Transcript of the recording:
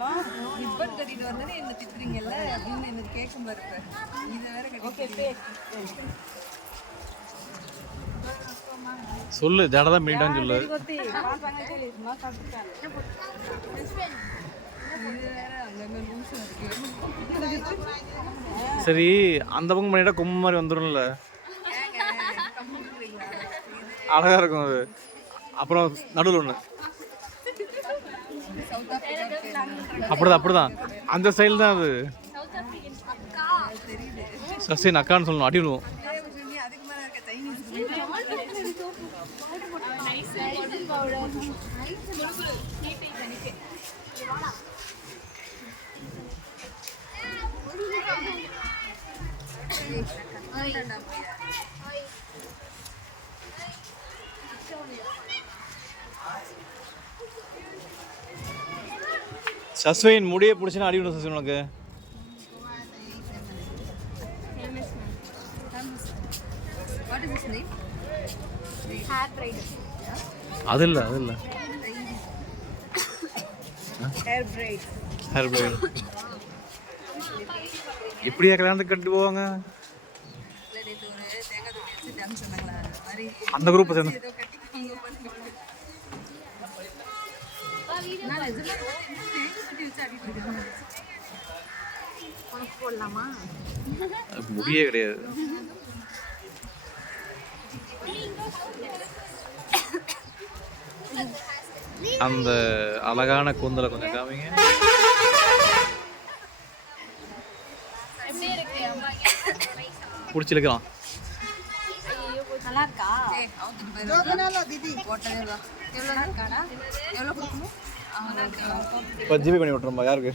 Ribbon கட்டிட்டு வந்தோடனே என்ன திட்டுறீங்கல்ல அப்படின்னு எனக்கு கேட்கும் பாருங்க. இது வேற கட்டி சொல்லு ஜடதான் பண்ணிட்டான்னு சொல்லு. சரி அந்த பக்கம் பண்ணிட்டா கொம்பு மாதிரி வந்துடும்ல, அழகா இருக்கும் அது. அப்புறம் நடுவில் ஒன்று அப்படிதான் அந்த ஸ்டைல் தான் அது. சரி அக்கான்னு சொல்லணும், அடி விடுவோம். சஸ்வைன் முடியை பிடிச்சினா அடி விடும் சஸ்வைன் உனக்கு. அது இல்லை அது இல்லை ஹேர் பிரைட். இப்படியா கல்யாணத்துக்கு கட்டி போவாங்க அந்த குரூப் சேர்ந்து. முடியே கிடையாது. அந்த அழகான கூந்தலை கொஞ்சம் காமிங்க. பிடிச்சிருக்கலாம். நல்லா இருக்கா? இப்போ ஜிபே பண்ணி விட்டுருமா யாருக்கு?